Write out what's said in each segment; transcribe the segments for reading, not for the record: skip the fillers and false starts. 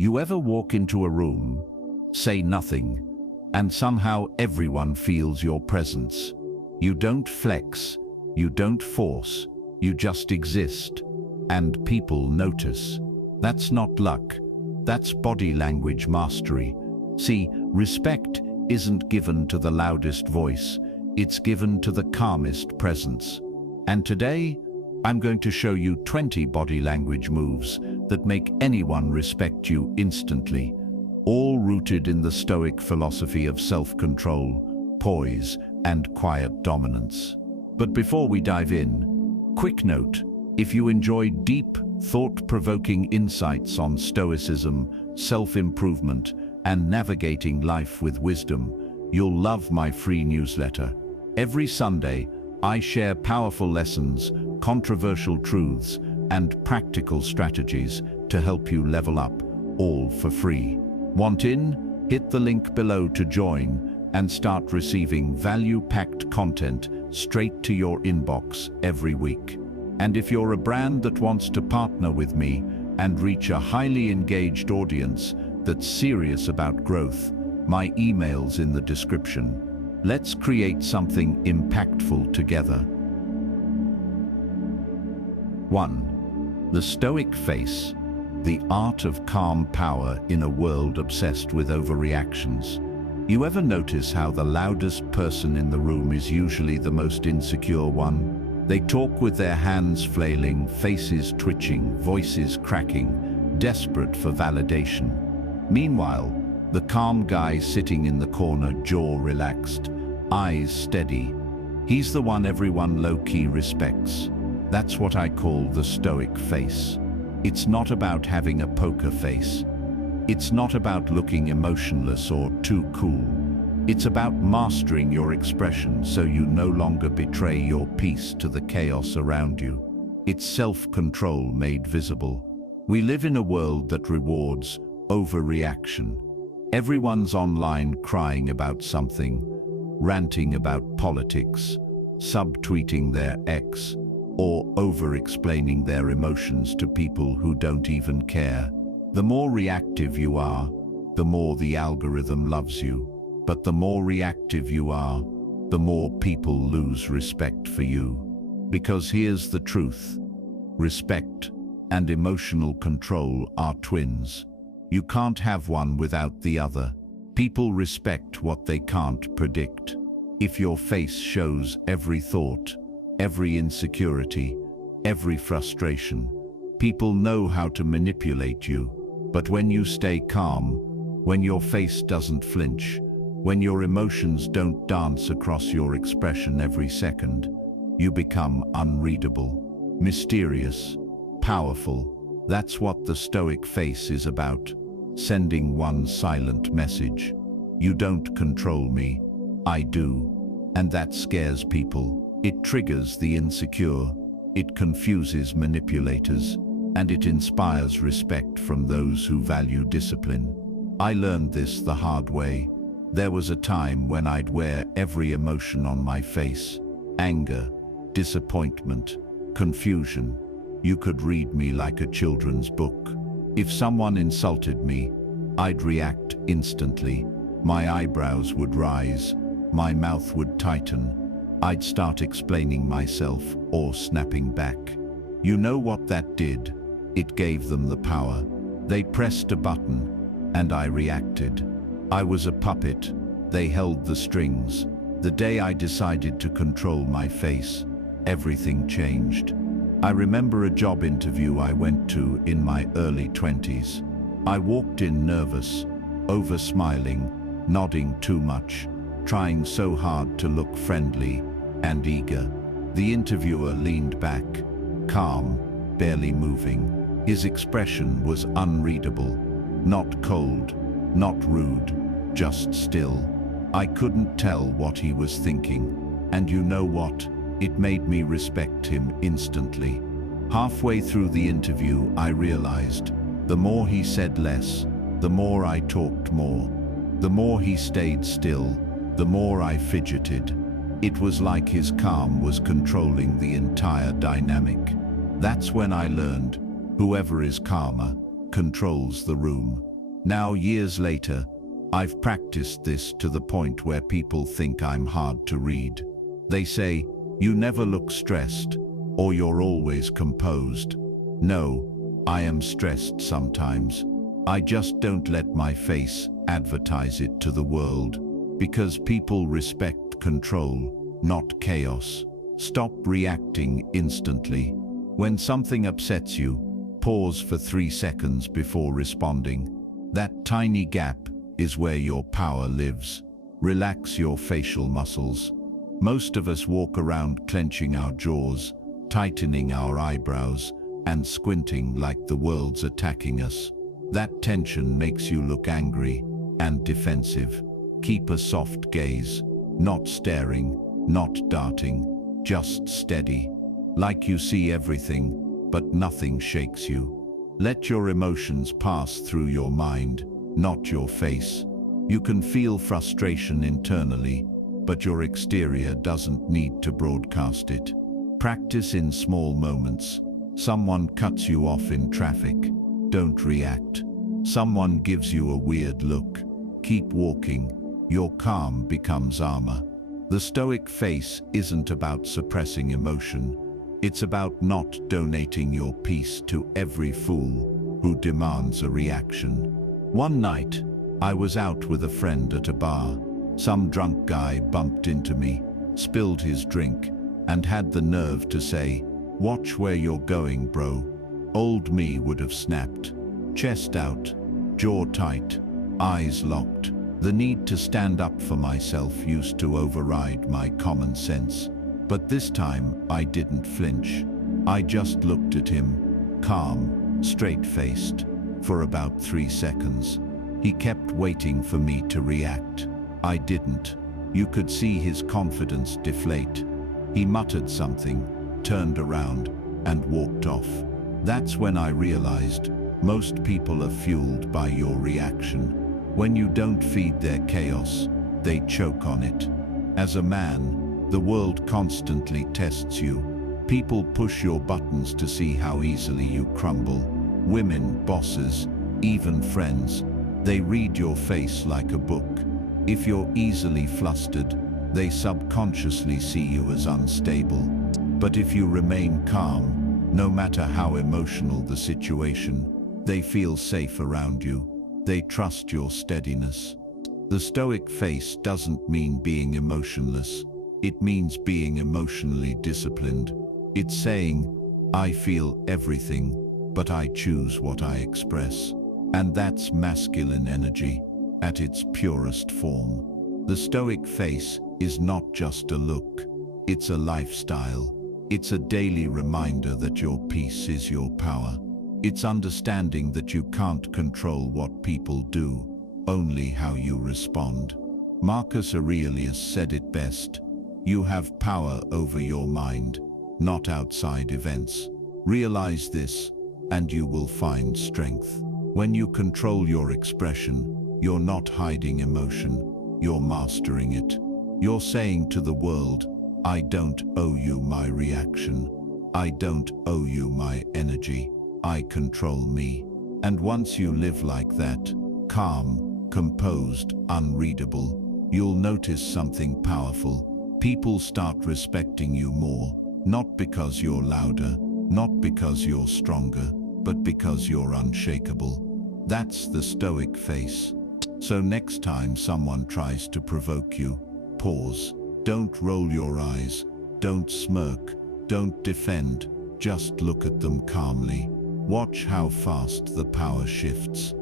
You ever walk into a room, say nothing, and somehow everyone feels your presence? You don't flex, you don't force, you just exist. And people notice. That's not luck, that's body language mastery. See, respect isn't given to the loudest voice, it's given to the calmest presence. And today, I'm going to show you 20 body language moves that make anyone respect you instantly, all rooted in the Stoic philosophy of self-control, poise, and quiet dominance. But before we dive in, quick note: if you enjoy deep, thought-provoking insights on Stoicism, self-improvement, and navigating life with wisdom, you'll love my free newsletter. Every Sunday, I share powerful lessons, controversial truths, and practical strategies to help you level up, all for free. Want in? Hit the link below to join and start receiving value-packed content straight to your inbox every week. And if you're a brand that wants to partner with me and reach a highly engaged audience that's serious about growth, my email's in the description. Let's create something impactful together. 1. The Stoic face, the art of calm power in a world obsessed with overreactions. You ever notice how the loudest person in the room is usually the most insecure one? They talk with their hands flailing, faces twitching, voices cracking, desperate for validation. Meanwhile, the calm guy sitting in the corner, jaw relaxed, eyes steady, he's the one everyone low-key respects. That's what I call the Stoic face. It's not about having a poker face. It's not about looking emotionless or too cool. It's about mastering your expression so you no longer betray your peace to the chaos around you. It's self-control made visible. We live in a world that rewards overreaction. Everyone's online crying about something, ranting about politics, subtweeting their ex, or over-explaining their emotions to people who don't even care. The more reactive you are, the more the algorithm loves you. But the more reactive you are, the more people lose respect for you. Because here's the truth: respect and emotional control are twins. You can't have one without the other. People respect what they can't predict. If your face shows every thought, every insecurity, every frustration, people know how to manipulate you. But when you stay calm, when your face doesn't flinch, when your emotions don't dance across your expression every second, you become unreadable, mysterious, powerful. That's what the Stoic face is about. Sending one silent message: you don't control me, I do. And that scares people. It triggers the insecure, it confuses manipulators, and it inspires respect from those who value discipline. I learned this the hard way. There was a time when I'd wear every emotion on my face: anger, disappointment, confusion. You could read me like a children's book. If someone insulted me, I'd react instantly. My eyebrows would rise, my mouth would tighten. I'd start explaining myself or snapping back. You know what that did? It gave them the power. They pressed a button, and I reacted. I was a puppet. They held the strings. The day I decided to control my face, everything changed. I remember a job interview I went to in my early 20s. I walked in nervous, over-smiling, nodding too much, trying so hard to look friendly and eager. The interviewer leaned back, calm, barely moving. His expression was unreadable. Not cold, not rude, just still. I couldn't tell what he was thinking. And you know what? It made me respect him instantly. Halfway through the interview, I realized the more he said less, the more I talked more. The more he stayed still, the more I fidgeted. It was like his calm was controlling the entire dynamic. That's when I learned, whoever is calmer controls the room. Now, years later, I've practiced this to the point where people think I'm hard to read. They say, "You never look stressed," or "You're always composed." No, I am stressed sometimes. I just don't let my face advertise it to the world, because people respect control, not chaos. Stop reacting instantly. When something upsets you, pause for 3 seconds before responding. That tiny gap is where your power lives. Relax your facial muscles. Most of us walk around clenching our jaws, tightening our eyebrows, and squinting like the world's attacking us. That tension makes you look angry and defensive. Keep a soft gaze, not staring, not darting, just steady. Like you see everything, but nothing shakes you. Let your emotions pass through your mind, not your face. You can feel frustration internally, but your exterior doesn't need to broadcast it. Practice in small moments. Someone cuts you off in traffic. Don't react. Someone gives you a weird look. Keep walking. Your calm becomes armor. The Stoic face isn't about suppressing emotion. It's about not donating your peace to every fool who demands a reaction. One night, I was out with a friend at a bar. Some drunk guy bumped into me, spilled his drink, and had the nerve to say, "Watch where you're going, bro." Old me would have snapped. Chest out, jaw tight, eyes locked. The need to stand up for myself used to override my common sense. But this time, I didn't flinch. I just looked at him, calm, straight-faced, for about 3 seconds. He kept waiting for me to react. I didn't. You could see his confidence deflate. He muttered something, turned around, and walked off. That's when I realized most people are fueled by your reaction. When you don't feed their chaos, they choke on it. As a man, the world constantly tests you. People push your buttons to see how easily you crumble. Women, bosses, even friends, they read your face like a book. If you're easily flustered, they subconsciously see you as unstable. But if you remain calm, no matter how emotional the situation, they feel safe around you. They trust your steadiness. The Stoic face doesn't mean being emotionless. It means being emotionally disciplined. It's saying, "I feel everything, but I choose what I express." And that's masculine energy at its purest form. The Stoic face is not just a look. It's a lifestyle. It's a daily reminder that your peace is your power. It's understanding that you can't control what people do, only how you respond. Marcus Aurelius said it best: "You have power over your mind, not outside events." Realize this, and you will find strength. When you control your expression, you're not hiding emotion, you're mastering it. You're saying to the world, "I don't owe you my reaction. I don't owe you my energy. I control me." And once you live like that, calm, composed, unreadable, you'll notice something powerful. People start respecting you more, not because you're louder, not because you're stronger, but because you're unshakable. That's the Stoic face. So next time someone tries to provoke you, pause. Don't roll your eyes. Don't smirk. Don't defend. Just look at them calmly. Watch how fast the power shifts.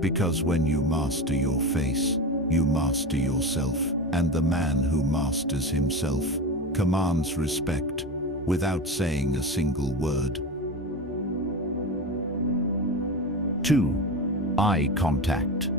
Because when you master your face, you master yourself. And the man who masters himself commands respect without saying a single word. 2. Eye contact.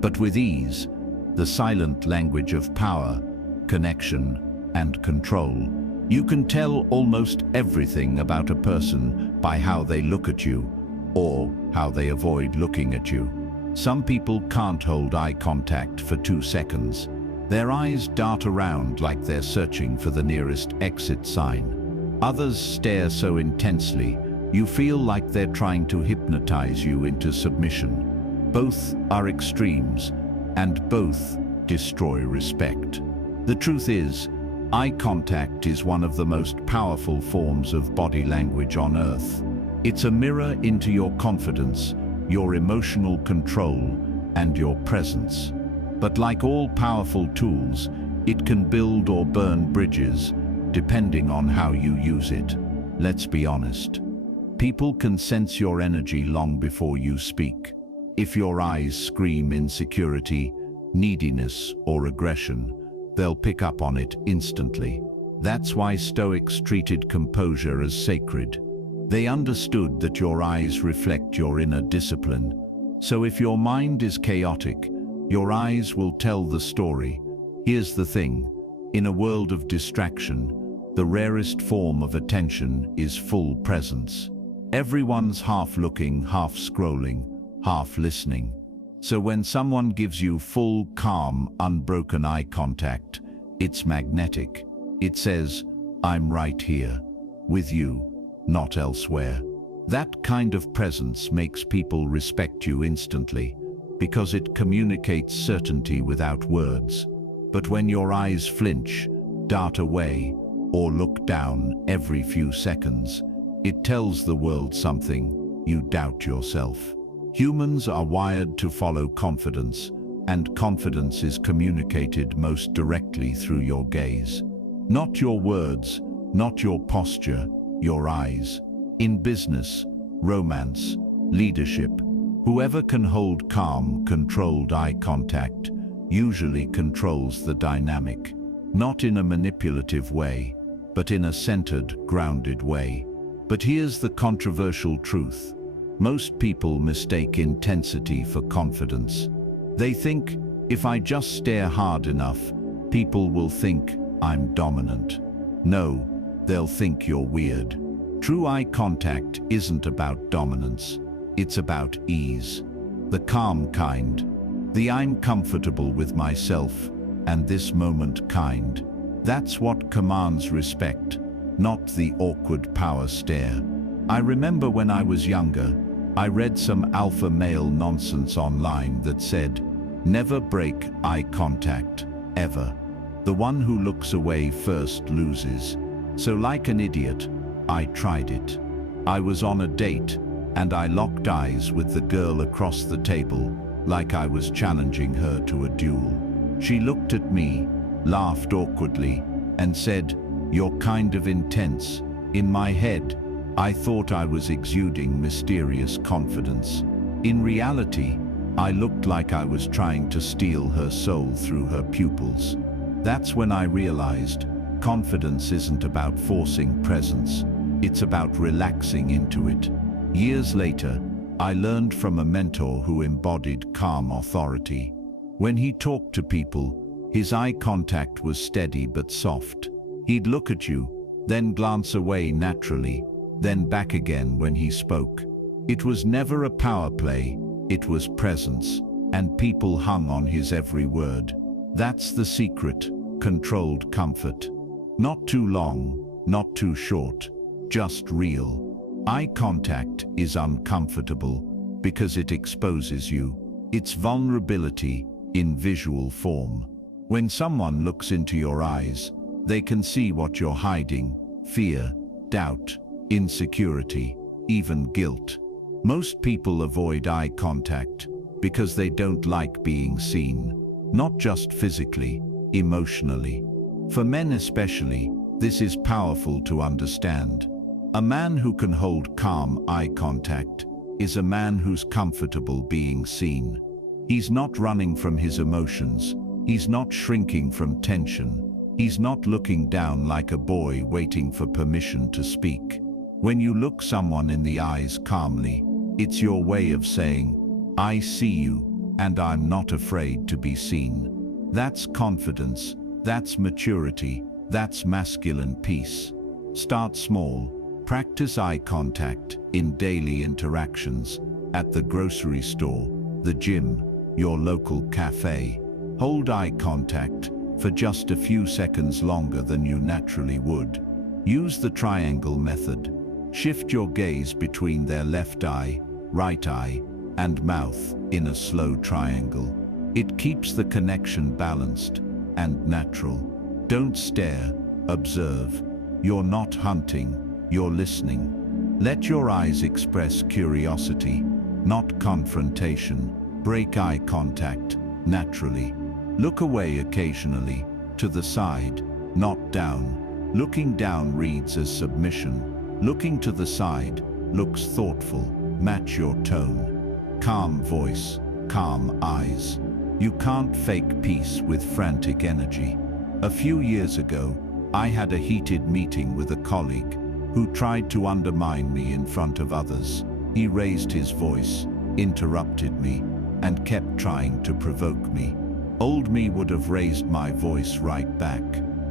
But with ease, the silent language of power, connection, and control. You can tell almost everything about a person by how they look at you, or how they avoid looking at you. Some people can't hold eye contact for 2 seconds. Their eyes dart around like they're searching for the nearest exit sign. Others stare so intensely You feel like they're trying to hypnotize you into submission. Both are extremes, and both destroy respect. The truth is, eye contact is one of the most powerful forms of body language on earth. It's a mirror into your confidence, your emotional control, and your presence. But like all powerful tools, it can build or burn bridges, depending on how you use it. Let's be honest. People can sense your energy long before you speak. If your eyes scream insecurity, neediness, or aggression, they'll pick up on it instantly. That's why Stoics treated composure as sacred. They understood that your eyes reflect your inner discipline. So if your mind is chaotic, your eyes will tell the story. Here's the thing. In a world of distraction, the rarest form of attention is full presence. Everyone's half looking, half scrolling, half listening. So when someone gives you full, calm, unbroken eye contact, it's magnetic. It says, I'm right here, with you, not elsewhere. That kind of presence makes people respect you instantly, because it communicates certainty without words. But when your eyes flinch, dart away, or look down every few seconds, it tells the world something. You doubt yourself. Humans are wired to follow confidence, and confidence is communicated most directly through your gaze. Not your words, not your posture, your eyes. In business, romance, leadership, whoever can hold calm, controlled eye contact usually controls the dynamic. Not in a manipulative way, but in a centered, grounded way. But here's the controversial truth. Most people mistake intensity for confidence. They think, if I just stare hard enough, people will think I'm dominant. No, they'll think you're weird. True eye contact isn't about dominance. It's about ease. The calm kind. The I'm comfortable with myself and this moment kind. That's what commands respect, not the awkward power stare. I remember when I was younger, I read some alpha male nonsense online that said, never break eye contact, ever. The one who looks away first loses. So like an idiot, I tried it. I was on a date, and I locked eyes with the girl across the table, like I was challenging her to a duel. She looked at me, laughed awkwardly, and said, "You're kind of intense." In my head, I thought I was exuding mysterious confidence. In reality, I looked like I was trying to steal her soul through her pupils. That's when I realized, confidence isn't about forcing presence, it's about relaxing into it. Years later, I learned from a mentor who embodied calm authority. When he talked to people, his eye contact was steady but soft. He'd look at you, then glance away naturally, then back again when he spoke. It was never a power play, it was presence, and people hung on his every word. That's the secret, controlled comfort. Not too long, not too short, just real. Eye contact is uncomfortable because it exposes you. It's vulnerability in visual form. When someone looks into your eyes, they can see what you're hiding: fear, doubt, insecurity, even guilt. Most people avoid eye contact because they don't like being seen, not just physically, emotionally. For men especially, this is powerful to understand. A man who can hold calm eye contact is a man who's comfortable being seen. He's not running from his emotions. He's not shrinking from tension. He's not looking down like a boy waiting for permission to speak. When you look someone in the eyes calmly, it's your way of saying, "I see you, and I'm not afraid to be seen." That's confidence, that's maturity, that's masculine peace. Start small. Practice eye contact in daily interactions, at the grocery store, the gym, your local cafe. Hold eye contact for just a few seconds longer than you naturally would. Use the triangle method. Shift your gaze between their left eye, right eye, and mouth in a slow triangle. It keeps the connection balanced and natural. Don't stare, observe. You're not hunting, you're listening. Let your eyes express curiosity, not confrontation. Break eye contact naturally. Look away occasionally, to the side, not down. Looking down reads as submission. Looking to the side looks thoughtful. Match your tone. Calm voice, calm eyes. You can't fake peace with frantic energy. A few years ago, I had a heated meeting with a colleague who tried to undermine me in front of others. He raised his voice, interrupted me, and kept trying to provoke me. Old me would have raised my voice right back,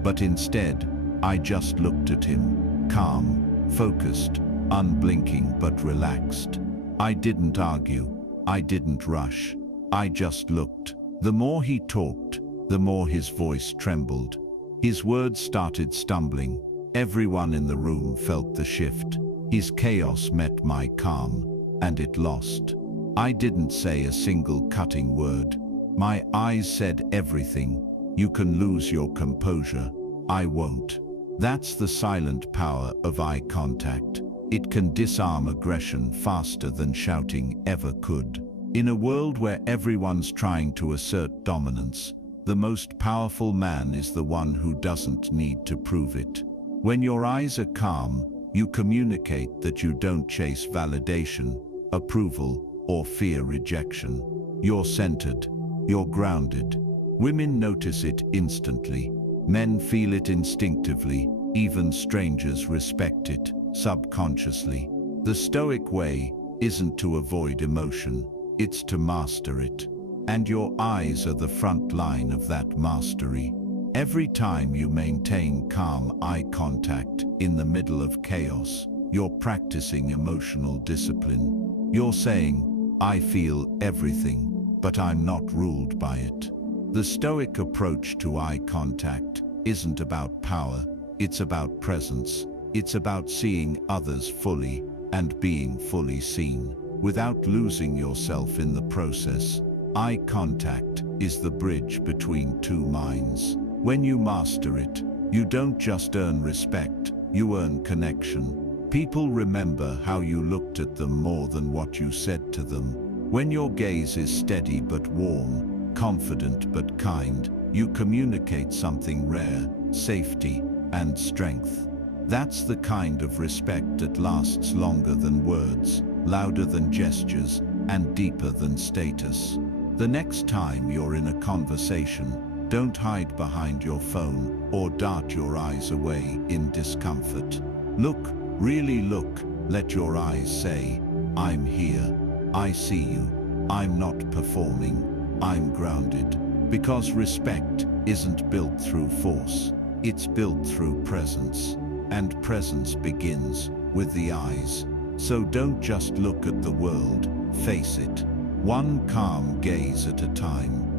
but instead, I just looked at him, calm, focused, unblinking but relaxed. I didn't argue, I didn't rush, I just looked. The more he talked, the more his voice trembled. His words started stumbling. Everyone in the room felt the shift. His chaos met my calm, and it lost. I didn't say a single cutting word. My eyes said everything. You can lose your composure. I won't. That's the silent power of eye contact. It can disarm aggression faster than shouting ever could. In a world where everyone's trying to assert dominance, the most powerful man is the one who doesn't need to prove it. When your eyes are calm, you communicate that you don't chase validation, approval, or fear rejection. You're centered. You're grounded. Women notice it instantly. Men feel it instinctively. Even strangers respect it, subconsciously. The Stoic way isn't to avoid emotion. It's to master it. And your eyes are the front line of that mastery. Every time you maintain calm eye contact in the middle of chaos, you're practicing emotional discipline. You're saying, I feel everything, but I'm not ruled by it. The Stoic approach to eye contact isn't about power, it's about presence. It's about seeing others fully and being fully seen, without losing yourself in the process. Eye contact is the bridge between two minds. When you master it, you don't just earn respect, you earn connection. People remember how you looked at them more than what you said to them. When your gaze is steady but warm, confident but kind, you communicate something rare, safety and strength. That's the kind of respect that lasts longer than words, louder than gestures, and deeper than status. The next time you're in a conversation, don't hide behind your phone or dart your eyes away in discomfort. Look, really look, let your eyes say, I'm here, I see you, I'm not performing, I'm grounded. Because respect isn't built through force, it's built through presence. And presence begins with the eyes. So don't just look at the world, face it. One calm gaze at a time.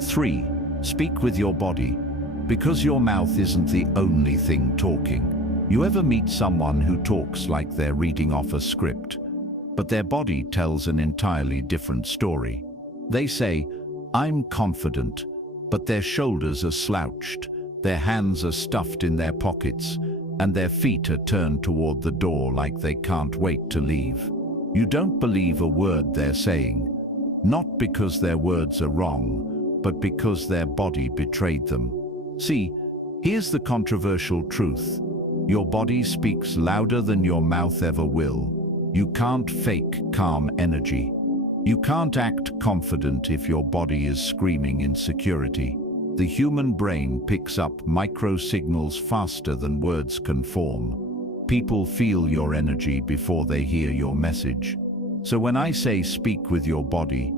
3. Speak with your body. Because your mouth isn't the only thing talking. You ever meet someone who talks like they're reading off a script, but their body tells an entirely different story? They say, I'm confident, but their shoulders are slouched, their hands are stuffed in their pockets, and their feet are turned toward the door like they can't wait to leave. You don't believe a word they're saying, not because their words are wrong, but because their body betrayed them. See, here's the controversial truth. Your body speaks louder than your mouth ever will. You can't fake calm energy. You can't act confident if your body is screaming insecurity. The human brain picks up micro signals faster than words can form. People feel your energy before they hear your message. So when I say speak with your body,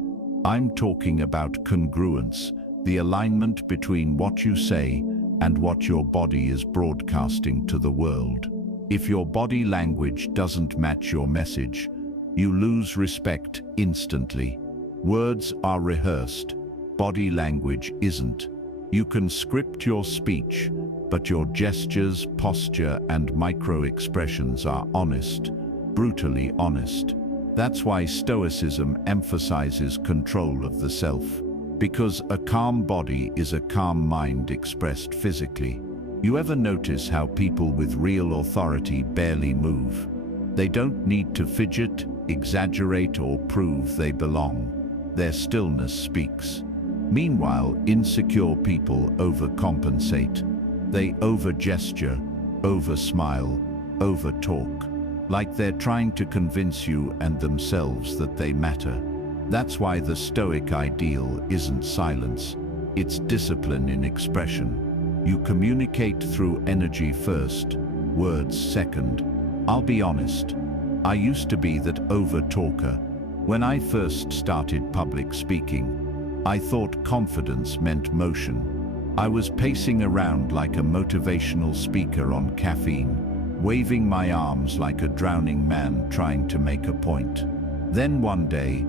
I'm talking about congruence, the alignment between what you say and what your body is broadcasting to the world. If your body language doesn't match your message, you lose respect instantly. Words are rehearsed, body language isn't. You can script your speech, but your gestures, posture, and micro-expressions are honest, brutally honest. That's why Stoicism emphasizes control of the self. Because a calm body is a calm mind expressed physically. You ever notice how people with real authority barely move? They don't need to fidget, exaggerate, or prove they belong. Their stillness speaks. Meanwhile, insecure people overcompensate. They over-gesture, over-smile, over-talk, like they're trying to convince you and themselves that they matter. That's why the Stoic ideal isn't silence, it's discipline in expression. You communicate through energy first, words second. I'll be honest, I used to be that over-talker. When I first started public speaking, I thought confidence meant motion. I was pacing around like a motivational speaker on caffeine, waving my arms like a drowning man trying to make a point. Then one day,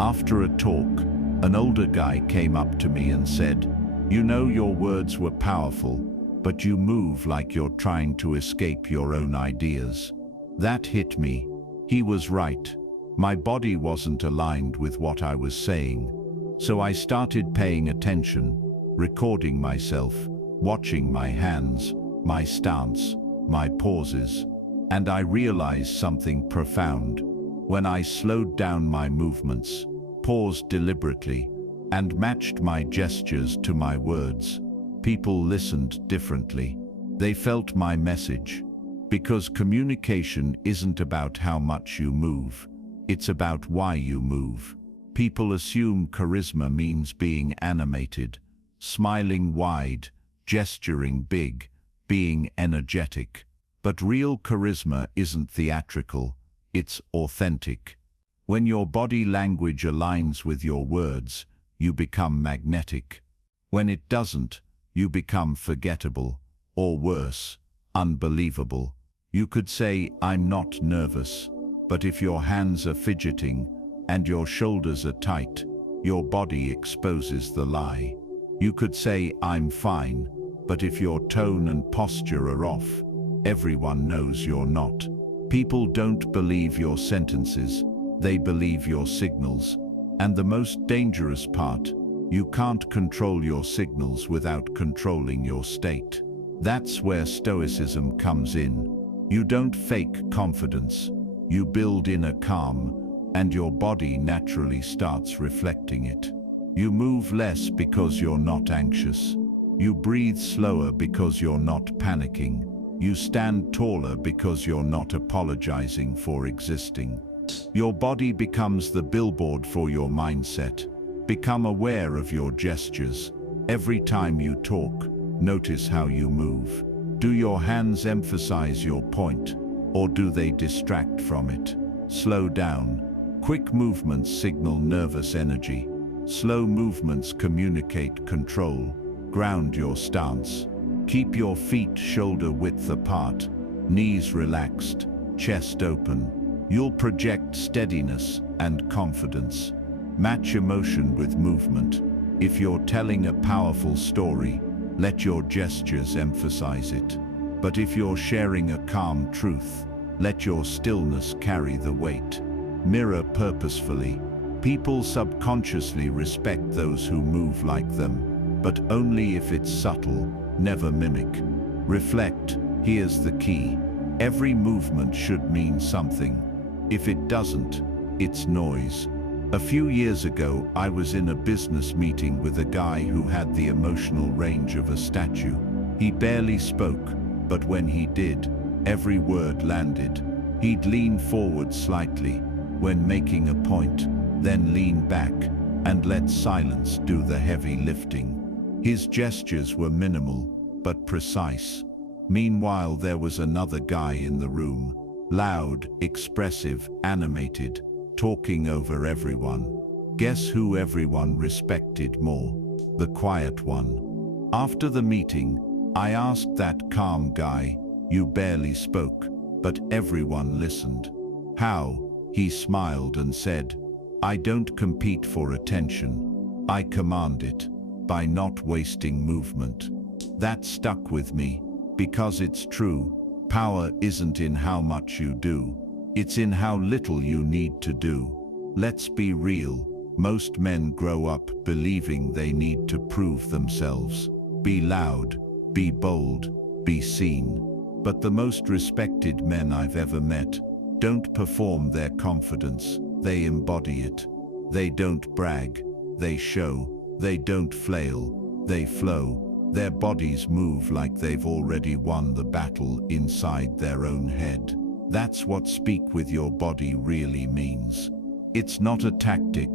after a talk, an older guy came up to me and said, "You know your words were powerful, but you move like you're trying to escape your own ideas." That hit me. He was right. My body wasn't aligned with what I was saying. So I started paying attention, recording myself, watching my hands, my stance, my pauses. And I realized something profound. When I slowed down my movements, paused deliberately, and matched my gestures to my words, people listened differently. They felt my message. Because communication isn't about how much you move, it's about why you move. People assume charisma means being animated, smiling wide, gesturing big, being energetic. But real charisma isn't theatrical, it's authentic. When your body language aligns with your words, you become magnetic. When it doesn't, you become forgettable, or worse, unbelievable. You could say, "I'm not nervous," but if your hands are fidgeting and your shoulders are tight, your body exposes the lie. You could say, "I'm fine," but if your tone and posture are off, everyone knows you're not. People don't believe your sentences, they believe your signals. And the most dangerous part, you can't control your signals without controlling your state. That's where Stoicism comes in. You don't fake confidence, you build inner calm, and your body naturally starts reflecting it. You move less because you're not anxious. You breathe slower because you're not panicking. You stand taller because you're not apologizing for existing. Your body becomes the billboard for your mindset. Become aware of your gestures. Every time you talk, notice how you move. Do your hands emphasize your point, or do they distract from it? Slow down. Quick movements signal nervous energy. Slow movements communicate control. Ground your stance. Keep your feet shoulder width apart, knees relaxed, chest open. You'll project steadiness and confidence. Match emotion with movement. If you're telling a powerful story, let your gestures emphasize it. But if you're sharing a calm truth, let your stillness carry the weight. Mirror purposefully. People subconsciously respect those who move like them, but only if it's subtle, never mimic. Reflect. Here's the key. Every movement should mean something. If it doesn't, it's noise. A few years ago, I was in a business meeting with a guy who had the emotional range of a statue. He barely spoke, but when he did, every word landed. He'd lean forward slightly when making a point, then lean back and let silence do the heavy lifting. His gestures were minimal, but precise. Meanwhile, there was another guy in the room, loud, expressive, animated, talking over everyone. Guess who everyone respected more? The quiet one. After the meeting, I asked that calm guy, "You barely spoke, but everyone listened. How?" He smiled and said, "I don't compete for attention. I command it." by not wasting movement. That stuck with me, because it's true. Power isn't in how much you do, it's in how little you need to do. Let's be real, most men grow up believing they need to prove themselves. Be loud, be bold, be seen. But the most respected men I've ever met don't perform their confidence, they embody it. They don't brag, they show. They don't flail, they flow. Their bodies move like they've already won the battle inside their own head. That's what speak with your body really means. It's not a tactic,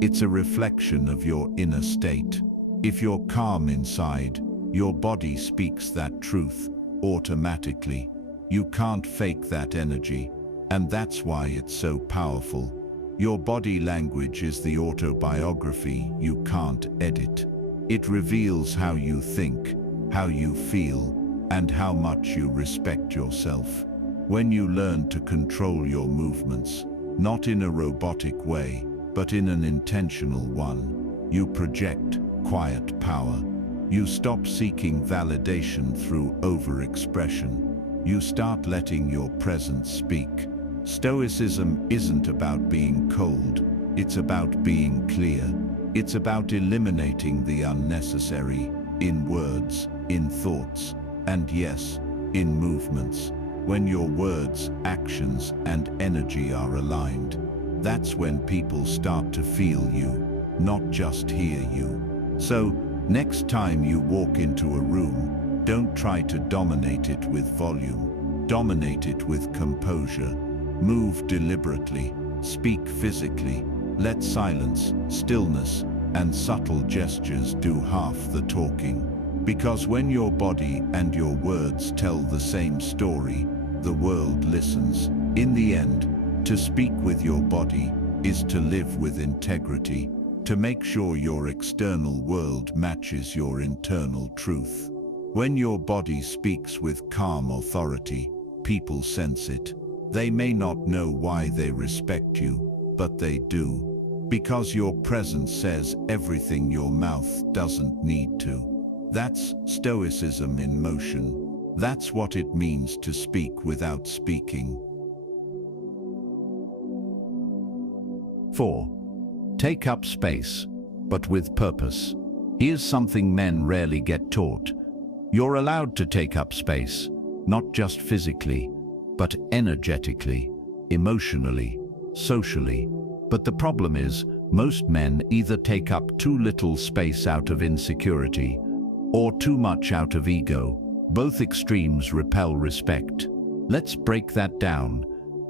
it's a reflection of your inner state. If you're calm inside, your body speaks that truth automatically. You can't fake that energy, and that's why it's so powerful. Your body language is the autobiography you can't edit. It reveals how you think, how you feel, and how much you respect yourself. When you learn to control your movements, not in a robotic way, but in an intentional one, you project quiet power. You stop seeking validation through overexpression. You start letting your presence speak. Stoicism isn't about being cold, it's about being clear. It's about eliminating the unnecessary, in words, in thoughts, and yes, in movements. When your words, actions, and energy are aligned, that's when people start to feel you, not just hear you. So, next time you walk into a room, don't try to dominate it with volume. Dominate it with composure. Move deliberately, speak physically. Let silence, stillness, and subtle gestures do half the talking. Because when your body and your words tell the same story, the world listens. In the end, to speak with your body is to live with integrity, to make sure your external world matches your internal truth. When your body speaks with calm authority, people sense it. They may not know why they respect you, but they do. Because your presence says everything your mouth doesn't need to. That's Stoicism in motion. That's what it means to speak without speaking. 4. Take up space, but with purpose. Here's something men rarely get taught. You're allowed to take up space, not just physically, but energetically, emotionally, socially. But the problem is, most men either take up too little space out of insecurity, or too much out of ego. Both extremes repel respect. Let's break that down,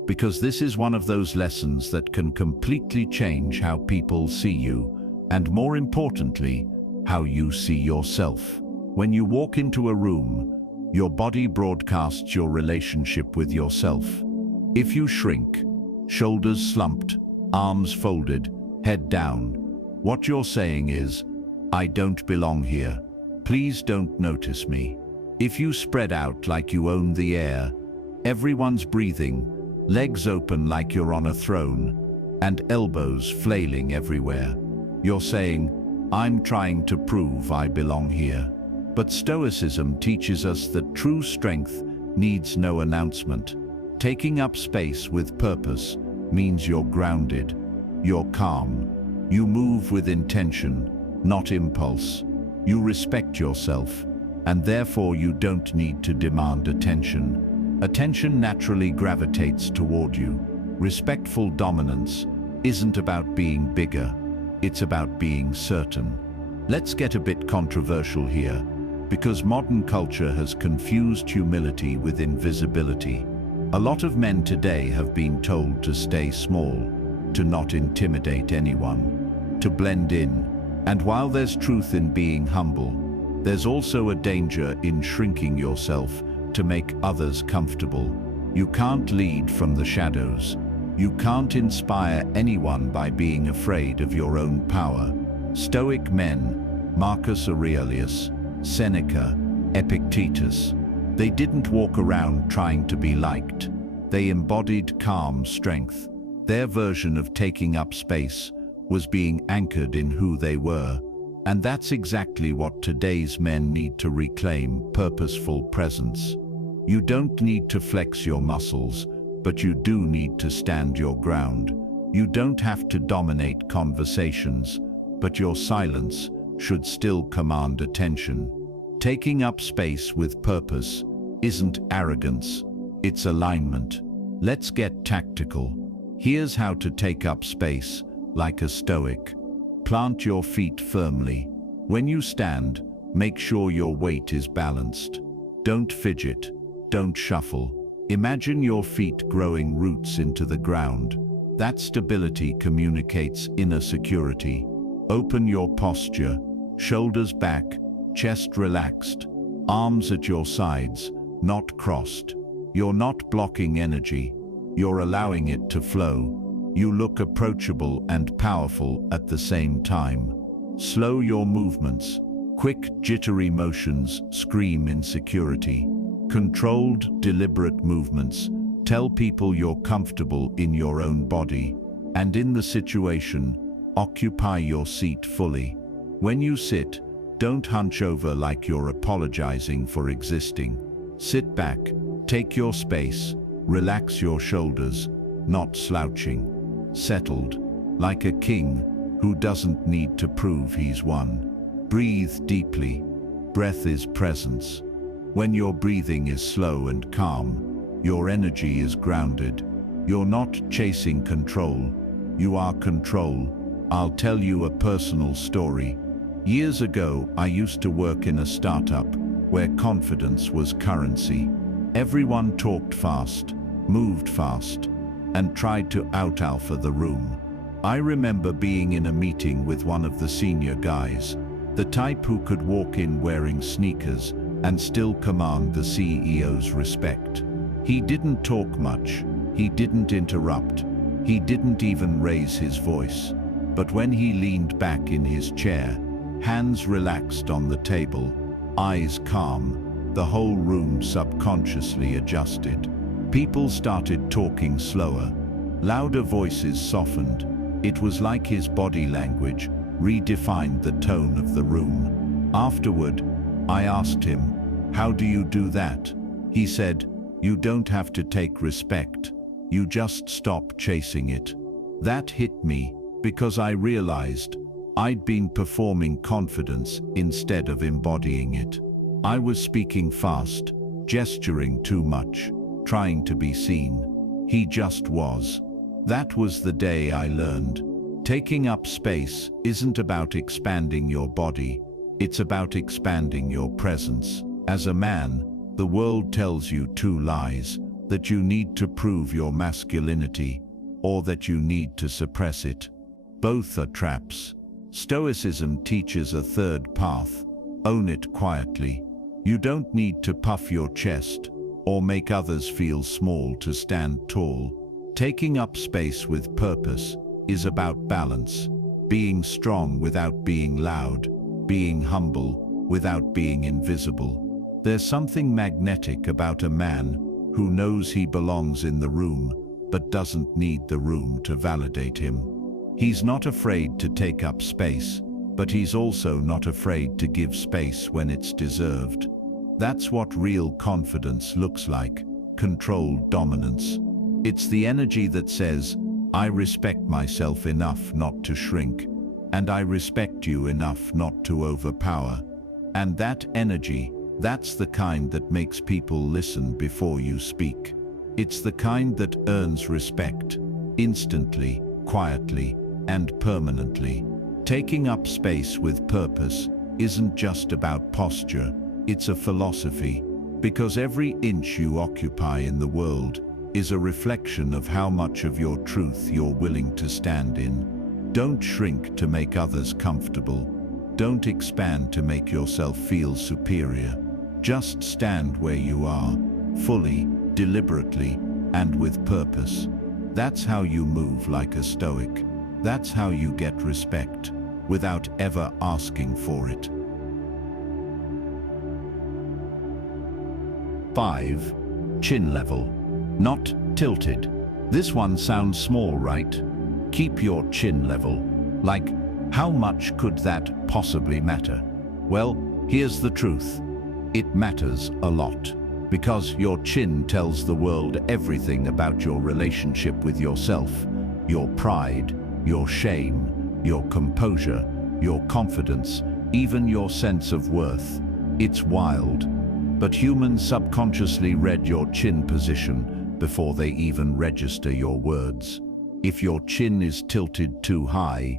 because this is one of those lessons that can completely change how people see you, and more importantly, how you see yourself. When you walk into a room, your body broadcasts your relationship with yourself. If you shrink, shoulders slumped, arms folded, head down, what you're saying is, I don't belong here. Please don't notice me. If you spread out like you own the air, everyone's breathing, legs open like you're on a throne, and elbows flailing everywhere, you're saying, I'm trying to prove I belong here. But Stoicism teaches us that true strength needs no announcement. Taking up space with purpose means you're grounded, you're calm, you move with intention, not impulse. You respect yourself, and therefore you don't need to demand attention. Attention naturally gravitates toward you. Respectful dominance isn't about being bigger, it's about being certain. Let's get a bit controversial here, because modern culture has confused humility with invisibility. A lot of men today have been told to stay small, to not intimidate anyone, to blend in. And while there's truth in being humble, there's also a danger in shrinking yourself to make others comfortable. You can't lead from the shadows. You can't inspire anyone by being afraid of your own power. Stoic men, Marcus Aurelius, Seneca, Epictetus, they didn't walk around trying to be liked. They embodied calm strength. Their version of taking up space was being anchored in who they were, And that's exactly what today's men need to reclaim: purposeful presence. You don't need to flex your muscles, but you do need to stand your ground. You don't have to dominate conversations, but your silence should still command attention. Taking up space with purpose isn't arrogance, it's alignment. Let's get tactical. Here's how to take up space like a Stoic. Plant your feet firmly. When you stand, make sure your weight is balanced. Don't fidget, don't shuffle. Imagine your feet growing roots into the ground. That stability communicates inner security. Open your posture, shoulders back, chest relaxed, arms at your sides, not crossed. You're not blocking energy, you're allowing it to flow. You look approachable and powerful at the same time. Slow your movements. Quick, jittery motions scream insecurity. Controlled, deliberate movements tell people you're comfortable in your own body. And in the situation, occupy your seat fully. When you sit, don't hunch over like you're apologizing for existing. Sit back, take your space, relax your shoulders, not slouching. Settled, like a king who doesn't need to prove he's won. Breathe deeply. Breath is presence. When your breathing is slow and calm, your energy is grounded. You're not chasing control, you are control. I'll tell you a personal story. Years ago, I used to work in a startup where confidence was currency. Everyone talked fast, moved fast, and tried to out-alpha the room. I remember being in a meeting with one of the senior guys, the type who could walk in wearing sneakers and still command the CEO's respect. He didn't talk much, he didn't interrupt, he didn't even raise his voice. But when he leaned back in his chair, hands relaxed on the table, eyes calm, the whole room subconsciously adjusted. People started talking slower, louder voices softened. It was like his body language redefined the tone of the room. Afterward, I asked him, "How do you do that?" He said, "You don't have to take respect. You just stop chasing it." That hit me because I realized I'd been performing confidence instead of embodying it. I was speaking fast, gesturing too much, trying to be seen. He just was. That was the day I learned. Taking up space isn't about expanding your body, it's about expanding your presence. As a man, the world tells you two lies: that you need to prove your masculinity, or that you need to suppress it. Both are traps. Stoicism teaches a third path: own it quietly. You don't need to puff your chest or make others feel small to stand tall. Taking up space with purpose is about balance, being strong without being loud, being humble without being invisible. There's something magnetic about a man who knows he belongs in the room but doesn't need the room to validate him. He's not afraid to take up space, but he's also not afraid to give space when it's deserved. That's what real confidence looks like: controlled dominance. It's the energy that says, "I respect myself enough not to shrink, and I respect you enough not to overpower." And that energy, that's the kind that makes people listen before you speak. It's the kind that earns respect, instantly, quietly, and permanently. Taking up space with purpose isn't just about posture, it's a philosophy, because every inch you occupy in the world is a reflection of how much of your truth you're willing to stand in. Don't shrink to make others comfortable. Don't expand to make yourself feel superior. Just stand where you are, fully, deliberately, and with purpose. That's how you move like a Stoic. That's how you get respect, without ever asking for it. 5. Chin level. Not tilted. This one sounds small, right? Keep your chin level. Like, How much could that possibly matter? Well, here's the truth. It matters a lot. Because your chin tells the world everything about your relationship with yourself, your pride, your shame, your composure, your confidence, even your sense of worth. It's wild. But humans subconsciously read your chin position before they even register your words. If your chin is tilted too high,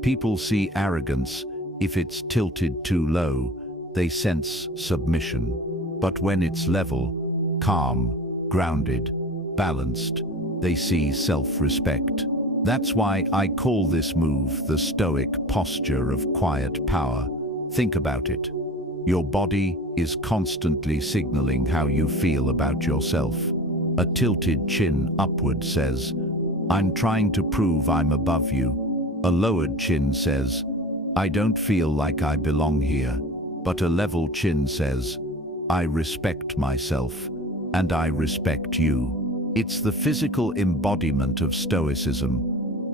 people see arrogance. If it's tilted too low, they sense submission. But when it's level, calm, grounded, balanced, they see self-respect. That's why I call this move the Stoic posture of quiet power. Think about it. Your body is constantly signaling how you feel about yourself. A tilted chin upward says, "I'm trying to prove I'm above you." A lowered chin says, "I don't feel like I belong here." But a level chin says, "I respect myself, and I respect you." It's the physical embodiment of Stoicism.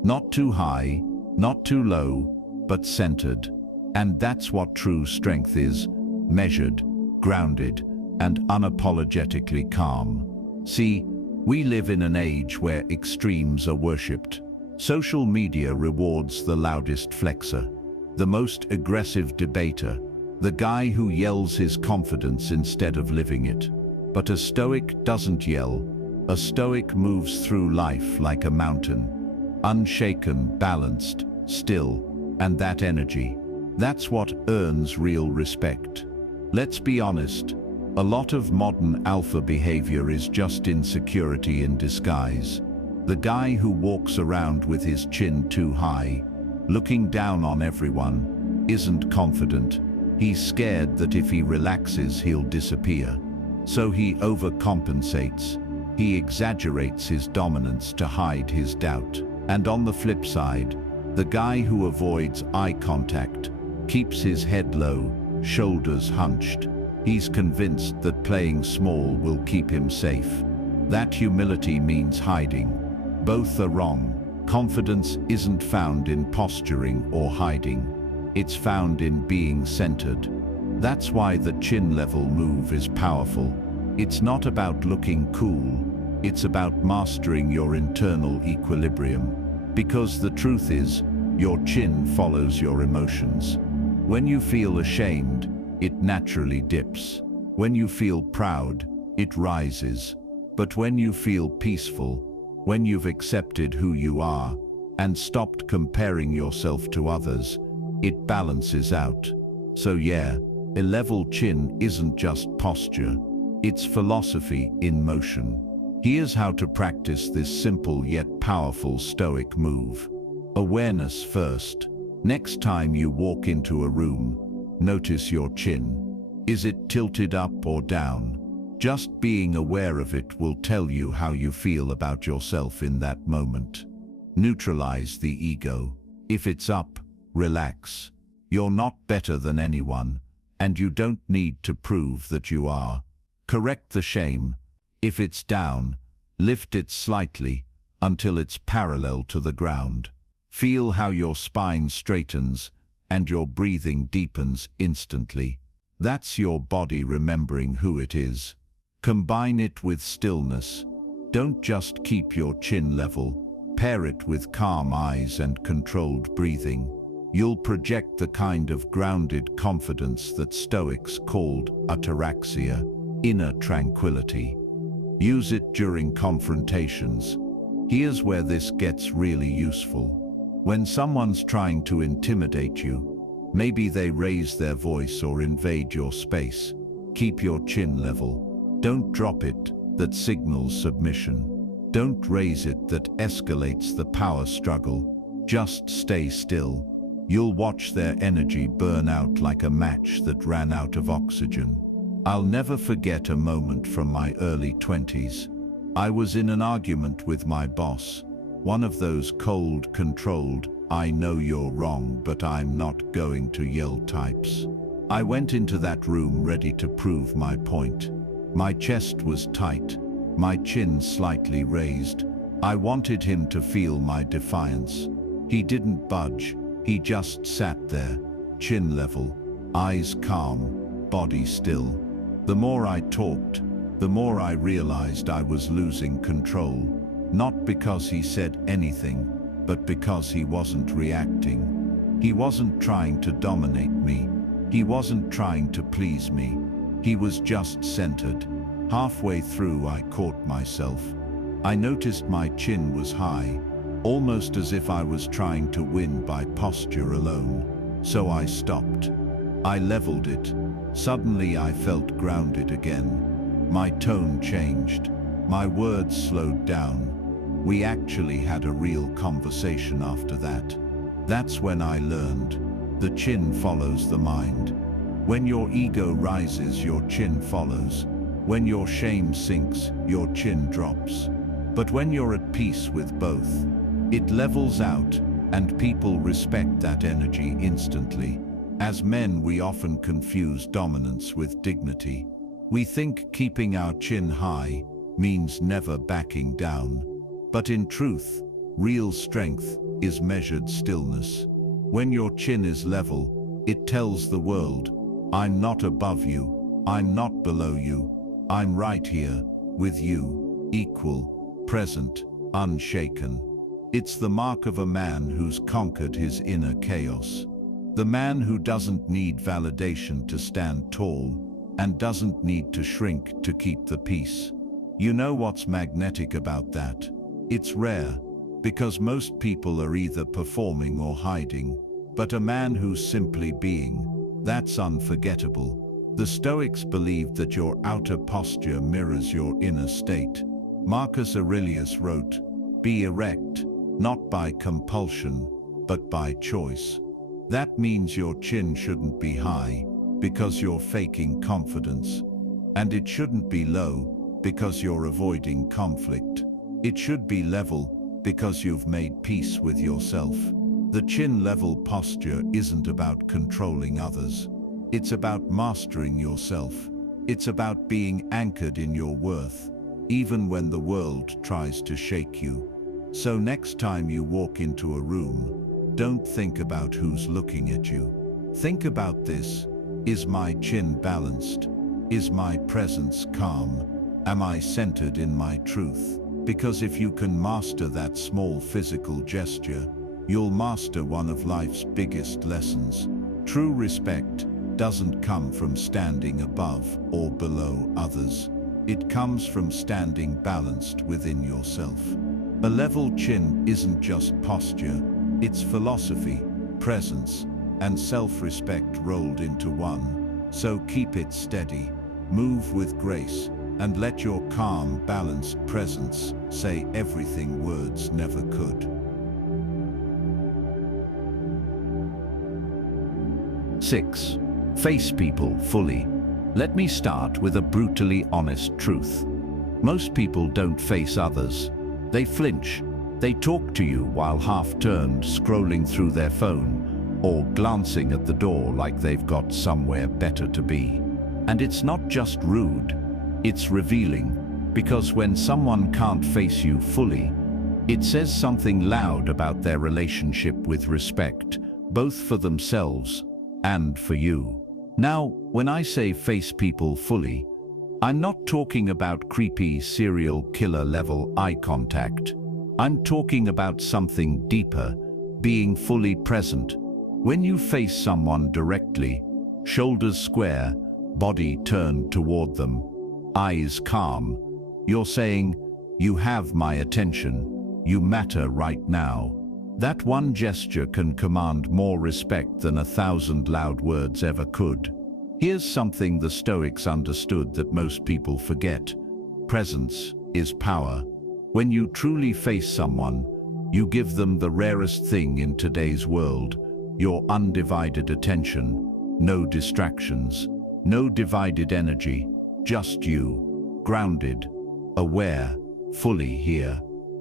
Not too high, not too low, but centered. And that's what true strength is, measured, grounded, and unapologetically calm. See, we live in an age where extremes are worshipped. Social media rewards the loudest flexer, the most aggressive debater, the guy who yells his confidence instead of living it. But a Stoic doesn't yell. A Stoic moves through life like a mountain, unshaken, balanced, still, and that energy, that's what earns real respect. Let's be honest, a lot of modern alpha behavior is just insecurity in disguise. The guy who walks around with his chin too high, looking down on everyone, isn't confident. He's scared that if he relaxes, he'll disappear. So he overcompensates. He exaggerates his dominance to hide his doubt. And on the flip side, the guy who avoids eye contact, keeps his head low, shoulders hunched. He's convinced that playing small will keep him safe. That humility means hiding. Both are wrong. Confidence isn't found in posturing or hiding. It's found in being centered. That's why the chin level move is powerful. It's not about looking cool. It's about mastering your internal equilibrium. Because the truth is, your chin follows your emotions. When you feel ashamed, it naturally dips. When you feel proud, it rises. But when you feel peaceful, when you've accepted who you are and stopped comparing yourself to others, it balances out. So yeah, a level chin isn't just posture, it's philosophy in motion. Here's how to practice this simple yet powerful Stoic move. Awareness first. Next time you walk into a room, notice your chin. Is it tilted up or down? Just being aware of it will tell you how you feel about yourself in that moment. Neutralize the ego. If it's up, relax. You're not better than anyone, and you don't need to prove that you are. Correct the shame. If it's down, lift it slightly until it's parallel to the ground. Feel how your spine straightens and your breathing deepens instantly. That's your body remembering who it is. Combine it with stillness. Don't just keep your chin level. Pair it with calm eyes and controlled breathing. You'll project the kind of grounded confidence that Stoics called ataraxia, inner tranquility. Use it during confrontations. Here's where this gets really useful. When someone's trying to intimidate you, maybe they raise their voice or invade your space, keep your chin level. Don't drop it, that signals submission. Don't raise it, that escalates the power struggle. Just stay still. You'll watch their energy burn out like a match that ran out of oxygen. I'll never forget a moment from my early 20s. I was in an argument with my boss, one of those cold, controlled, "I know you're wrong, but I'm not going to yell" types. I went into that room ready to prove my point. My chest was tight, my chin slightly raised. I wanted him to feel my defiance. He didn't budge. He just sat there, chin level, eyes calm, body still. The more I talked, the more I realized I was losing control, not because he said anything, but because he wasn't reacting. He wasn't trying to dominate me. He wasn't trying to please me. He was just centered. Halfway through, I caught myself. I noticed my chin was high, almost as if I was trying to win by posture alone. So I stopped. I leveled it. Suddenly I felt grounded again. My tone changed. My words slowed down. We actually had a real conversation after that. That's when I learned. The chin follows the mind. When your ego rises, your chin follows. When your shame sinks, your chin drops. But when you're at peace with both, it levels out, and people respect that energy instantly. As men, we often confuse dominance with dignity. We think keeping our chin high means never backing down. But in truth, real strength is measured stillness. When your chin is level, it tells the world, I'm not above you, I'm not below you, I'm right here, with you, equal, present, unshaken. It's the mark of a man who's conquered his inner chaos. The man who doesn't need validation to stand tall, and doesn't need to shrink to keep the peace. You know what's magnetic about that? It's rare, because most people are either performing or hiding. But a man who's simply being, that's unforgettable. The Stoics believed that your outer posture mirrors your inner state. Marcus Aurelius wrote, "Be erect, not by compulsion, but by choice." That means your chin shouldn't be high, because you're faking confidence. And it shouldn't be low, because you're avoiding conflict. It should be level, because you've made peace with yourself. The chin-level posture isn't about controlling others. It's about mastering yourself. It's about being anchored in your worth, even when the world tries to shake you. So next time you walk into a room, don't think about who's looking at you. Think about this. Is my chin balanced? Is my presence calm? Am I centered in my truth? Because if you can master that small physical gesture, you'll master one of life's biggest lessons. True respect doesn't come from standing above or below others. It comes from standing balanced within yourself. A level chin isn't just posture, it's philosophy, presence, and self-respect rolled into one. So keep it steady, move with grace, and let your calm, balanced presence say everything words never could. 6. Face people fully. Let me start with a brutally honest truth. Most people don't face others. They flinch. They talk to you while half-turned, scrolling through their phone, or glancing at the door like they've got somewhere better to be. And it's not just rude, it's revealing, because when someone can't face you fully, it says something loud about their relationship with respect, both for themselves and for you. Now, when I say face people fully, I'm not talking about creepy serial killer level eye contact. I'm talking about something deeper, being fully present. When you face someone directly, shoulders square, body turned toward them, eyes calm, you're saying, you have my attention, you matter right now. That one gesture can command more respect than 1,000 loud words ever could. Here's something the Stoics understood that most people forget. Presence is power. When you truly face someone, you give them the rarest thing in today's world, your undivided attention, no distractions, no divided energy, just you, grounded, aware, fully here.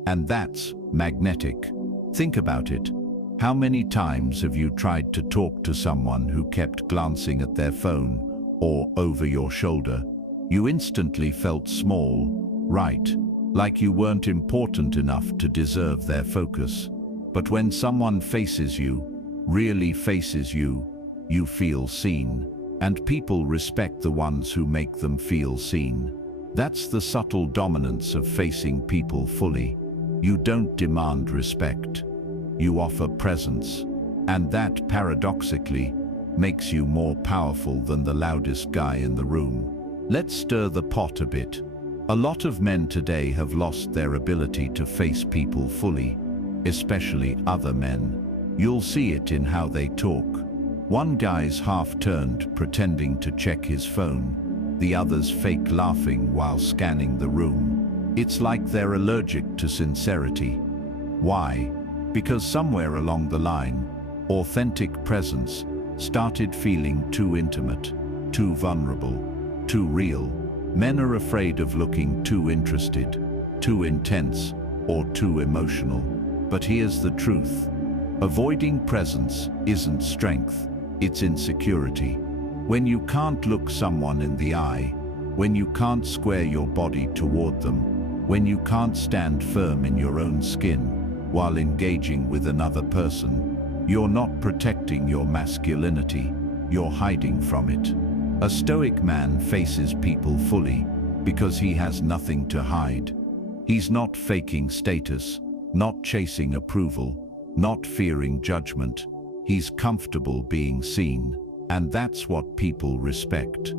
And that's magnetic. Think about it. How many times have you tried to talk to someone who kept glancing at their phone or over your shoulder? You instantly felt small, right? Like you weren't important enough to deserve their focus. But when someone faces you, really faces you, you feel seen. And people respect the ones who make them feel seen. That's the subtle dominance of facing people fully. You don't demand respect. You offer presence. And that, paradoxically, makes you more powerful than the loudest guy in the room. Let's stir the pot a bit. A lot of men today have lost their ability to face people fully, especially other men. You'll see it in how they talk. One guy's half-turned, pretending to check his phone. The other's fake laughing while scanning the room. It's like they're allergic to sincerity. Why? Because somewhere along the line, authentic presence started feeling too intimate, too vulnerable, too real. Men are afraid of looking too interested, too intense, or too emotional. But here's the truth. Avoiding presence isn't strength, it's insecurity. When you can't look someone in the eye, when you can't square your body toward them, when you can't stand firm in your own skin while engaging with another person, you're not protecting your masculinity, you're hiding from it. A Stoic man faces people fully because he has nothing to hide. He's not faking status, not chasing approval, not fearing judgment. He's comfortable being seen, and that's what people respect.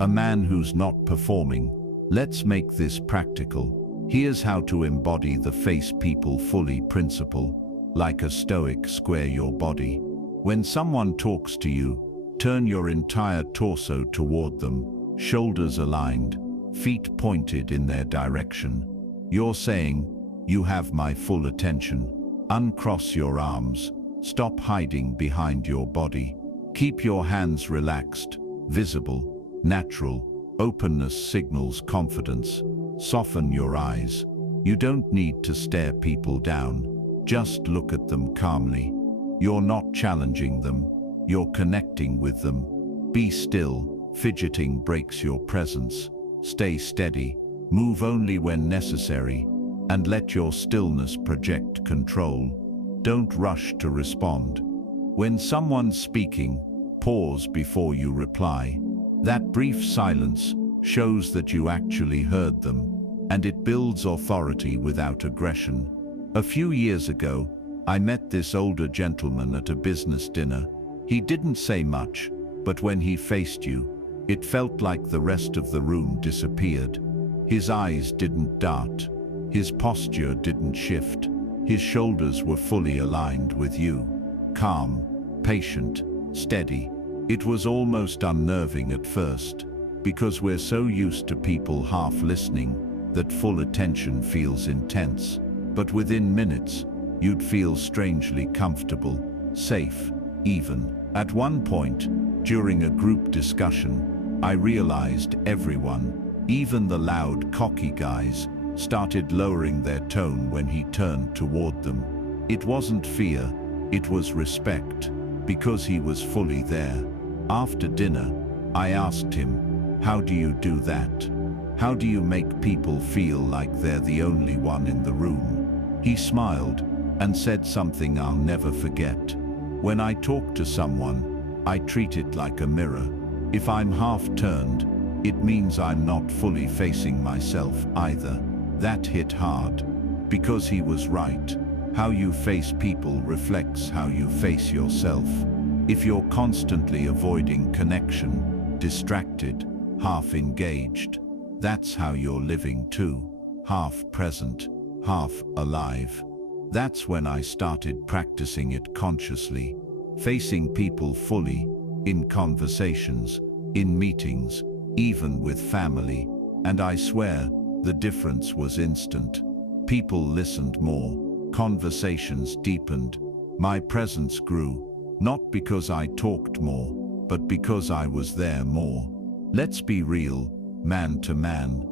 A man who's not performing. Let's make this practical. Here's how to embody the face people fully principle. Like a Stoic, square your body. When someone talks to you, turn your entire torso toward them, shoulders aligned, feet pointed in their direction. You're saying, "You have my full attention." Uncross your arms. Stop hiding behind your body. Keep your hands relaxed, visible, natural. Openness signals confidence. Soften your eyes. You don't need to stare people down. Just look at them calmly. You're not challenging them. You're connecting with them. Be still. Fidgeting breaks your presence. Stay steady. Move only when necessary. And let your stillness project control. Don't rush to respond. When someone's speaking, pause before you reply. That brief silence shows that you actually heard them, and it builds authority without aggression. A few years ago, I met this older gentleman at a business dinner. He didn't say much, but when he faced you, it felt like the rest of the room disappeared. His eyes didn't dart. His posture didn't shift. His shoulders were fully aligned with you. Calm, patient, steady. It was almost unnerving at first, because we're so used to people half listening that full attention feels intense. But within minutes, you'd feel strangely comfortable, safe, even. At one point, during a group discussion, I realized everyone, even the loud, cocky guys, started lowering their tone when he turned toward them. It wasn't fear, it was respect, because he was fully there. After dinner, I asked him, "How do you do that? How do you make people feel like they're the only one in the room?" He smiled and said something I'll never forget. "When I talk to someone, I treat it like a mirror. If I'm half-turned, it means I'm not fully facing myself either." That hit hard, because he was right. How you face people reflects how you face yourself. If you're constantly avoiding connection, distracted, half engaged, that's how you're living too. Half present, half alive. That's when I started practicing it consciously, facing people fully, in conversations, in meetings, even with family, and I swear, the difference was instant. People listened more, conversations deepened, my presence grew, not because I talked more, but because I was there more. Let's be real, man to man.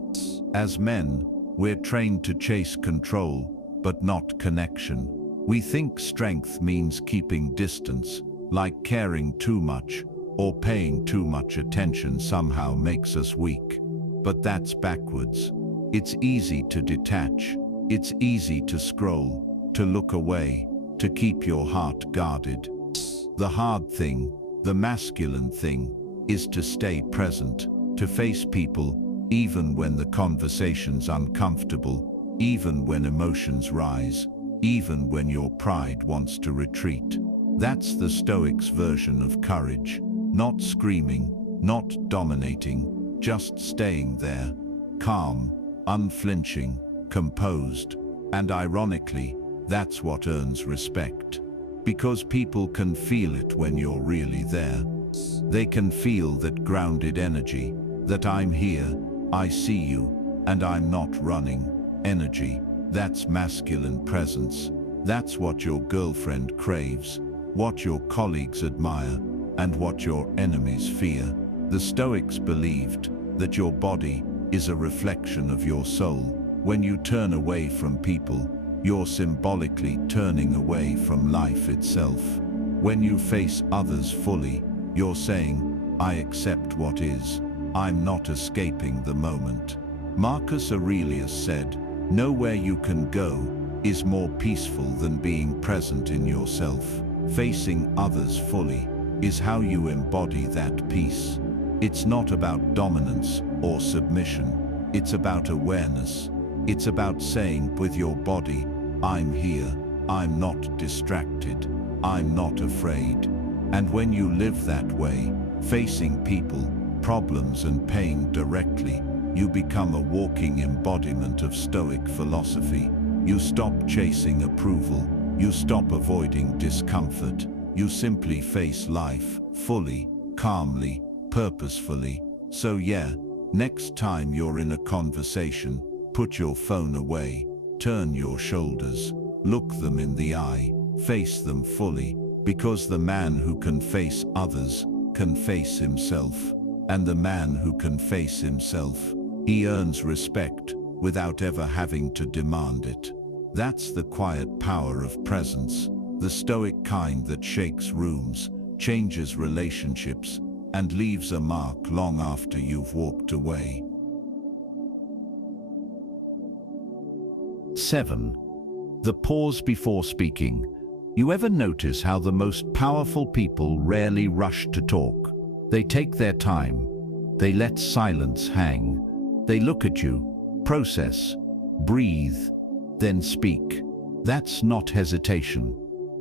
As men, we're trained to chase control, but not connection. We think strength means keeping distance, like caring too much, or paying too much attention somehow makes us weak. But that's backwards. It's easy to detach. It's easy to scroll, to look away, to keep your heart guarded. The hard thing, the masculine thing, is to stay present, to face people, even when the conversation's uncomfortable, even when emotions rise, even when your pride wants to retreat. That's the Stoics' version of courage. Not screaming, not dominating, just staying there, calm, unflinching, composed. And ironically, that's what earns respect. Because people can feel it when you're really there. They can feel that grounded energy, that I'm here, I see you, and I'm not running energy. That's masculine presence. That's what your girlfriend craves, what your colleagues admire, and what your enemies fear. The Stoics believed that your body is a reflection of your soul. When you turn away from people, you're symbolically turning away from life itself. When you face others fully, you're saying, I accept what is. I'm not escaping the moment. Marcus Aurelius said, nowhere you can go is more peaceful than being present in yourself. Facing others fully is how you embody that peace. It's not about dominance or submission. It's about awareness. It's about saying with your body, I'm here, I'm not distracted, I'm not afraid. And when you live that way, facing people, problems and pain directly, you become a walking embodiment of Stoic philosophy. You stop chasing approval, you stop avoiding discomfort, you simply face life, fully, calmly, purposefully. So yeah, next time you're in a conversation, put your phone away, turn your shoulders, look them in the eye, face them fully, because the man who can face others can face himself. And the man who can face himself, he earns respect without ever having to demand it. That's the quiet power of presence, the Stoic kind that shakes rooms, changes relationships, and leaves a mark long after you've walked away. 7. The pause before speaking. You ever notice how the most powerful people rarely rush to talk? They take their time. They let silence hang. They look at you, process, breathe, then speak. That's not hesitation.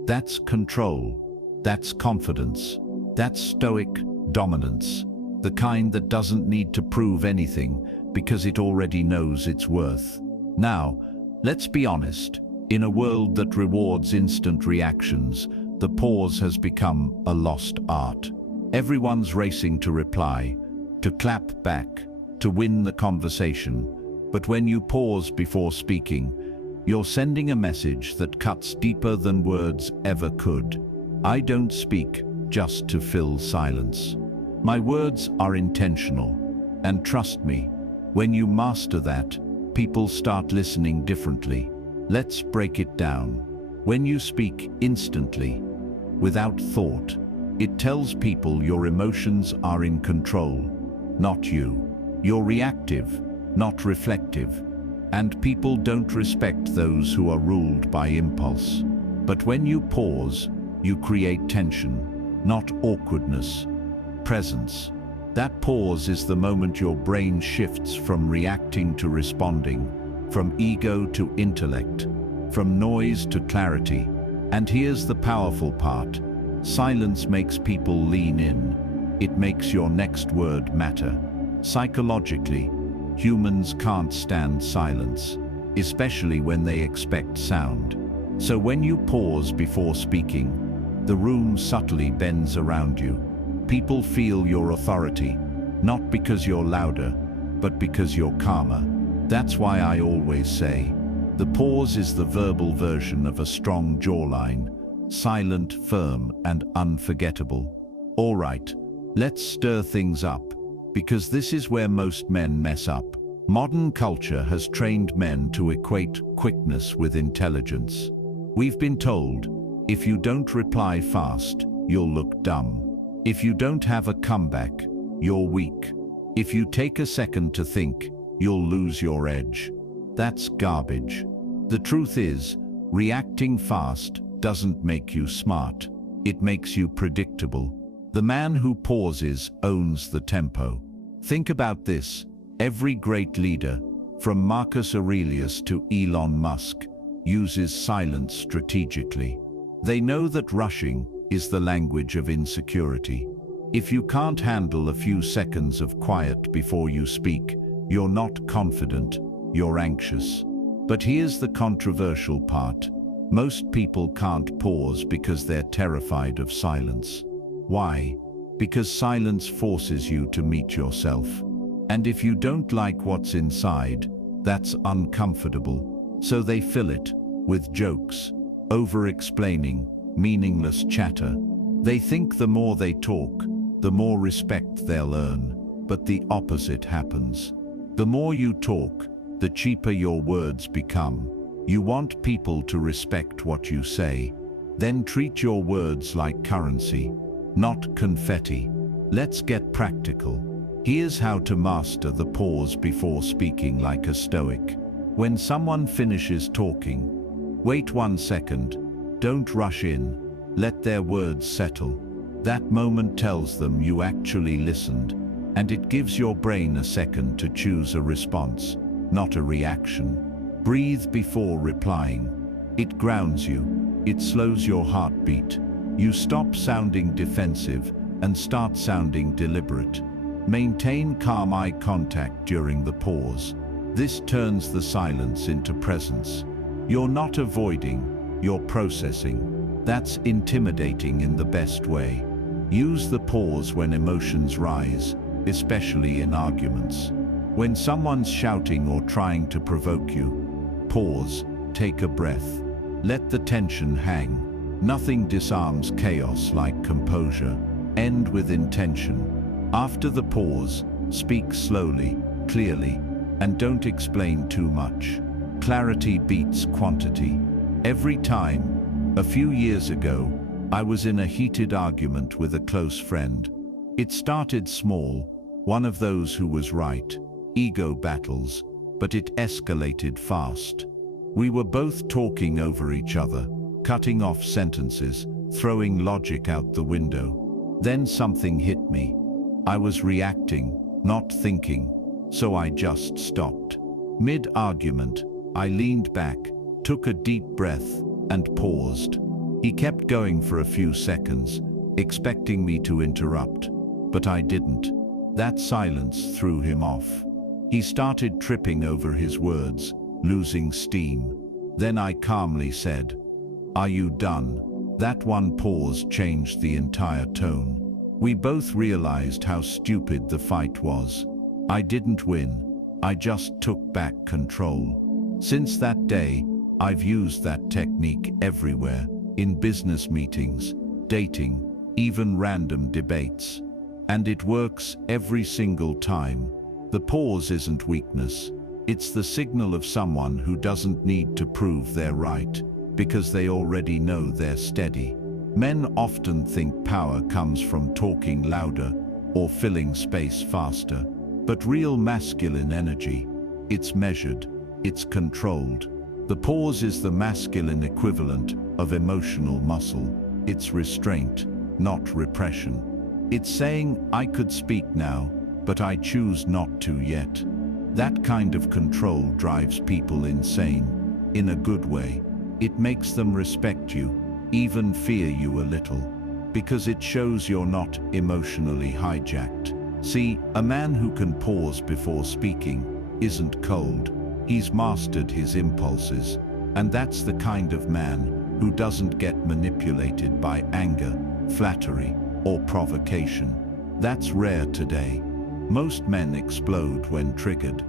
That's control. That's confidence. That's Stoic dominance. The kind that doesn't need to prove anything because it already knows its worth. Now, let's be honest. In a world that rewards instant reactions, the pause has become a lost art. Everyone's racing to reply, to clap back, to win the conversation. But when you pause before speaking, you're sending a message that cuts deeper than words ever could. I don't speak just to fill silence. My words are intentional. And trust me, when you master that, people start listening differently. Let's break it down. When you speak instantly, without thought, it tells people your emotions are in control, not you. You're reactive, not reflective. And people don't respect those who are ruled by impulse. But when you pause, you create tension, not awkwardness, presence. That pause is the moment your brain shifts from reacting to responding, from ego to intellect, from noise to clarity. And here's the powerful part. Silence makes people lean in. It makes your next word matter. Psychologically, humans can't stand silence, especially when they expect sound. So when you pause before speaking, the room subtly bends around you. People feel your authority, not because you're louder, but because you're calmer. That's why I always say, the pause is the verbal version of a strong jawline, silent, firm, and unforgettable. All right, let's stir things up, because this is where most men mess up. Modern culture has trained men to equate quickness with intelligence. We've been told, if you don't reply fast, you'll look dumb. If you don't have a comeback, you're weak. If you take a second to think, you'll lose your edge. That's garbage. The truth is, reacting fast doesn't make you smart. It makes you predictable. The man who pauses owns the tempo. Think about this. Every great leader, from Marcus Aurelius to Elon Musk, uses silence strategically. They know that rushing is the language of insecurity. If you can't handle a few seconds of quiet before you speak, you're not confident, you're anxious. But here's the controversial part. Most people can't pause because they're terrified of silence. Why? Because silence forces you to meet yourself. And if you don't like what's inside, that's uncomfortable. So they fill it with jokes, over-explaining, meaningless chatter. They think the more they talk, the more respect they'll earn. But the opposite happens. The more you talk, the cheaper your words become. You want people to respect what you say. Then treat your words like currency, not confetti. Let's get practical. Here's how to master the pause before speaking like a Stoic. When someone finishes talking, wait 1 second. Don't rush in. Let their words settle. That moment tells them you actually listened, and it gives your brain a second to choose a response, not a reaction. Breathe before replying. It grounds you. It slows your heartbeat. You stop sounding defensive and start sounding deliberate. Maintain calm eye contact during the pause. This turns the silence into presence. You're not avoiding, you're processing. That's intimidating in the best way. Use the pause when emotions rise, especially in arguments. When someone's shouting or trying to provoke you, pause, take a breath. Let the tension hang. Nothing disarms chaos like composure. End with intention. After the pause, speak slowly, clearly, and don't explain too much. Clarity beats quantity. Every time. A few years ago, I was in a heated argument with a close friend. It started small, one of those who was right, ego battles, but it escalated fast. We were both talking over each other, cutting off sentences, throwing logic out the window. Then something hit me. I was reacting, not thinking, so I just stopped. Mid-argument, I leaned back, took a deep breath, and paused. He kept going for a few seconds, expecting me to interrupt, but I didn't. That silence threw him off. He started tripping over his words, losing steam. Then I calmly said, "Are you done?" That one pause changed the entire tone. We both realized how stupid the fight was. I didn't win, I just took back control. Since that day, I've used that technique everywhere, in business meetings, dating, even random debates. And it works every single time. The pause isn't weakness. It's the signal of someone who doesn't need to prove they're right, because they already know they're steady. Men often think power comes from talking louder or filling space faster. But real masculine energy, it's measured, it's controlled. The pause is the masculine equivalent of emotional muscle. It's restraint, not repression. It's saying, I could speak now, but I choose not to yet. That kind of control drives people insane, in a good way. It makes them respect you, even fear you a little, because it shows you're not emotionally hijacked. See, a man who can pause before speaking isn't cold. He's mastered his impulses, and that's the kind of man who doesn't get manipulated by anger, flattery, or provocation. That's rare today. Most men explode when triggered.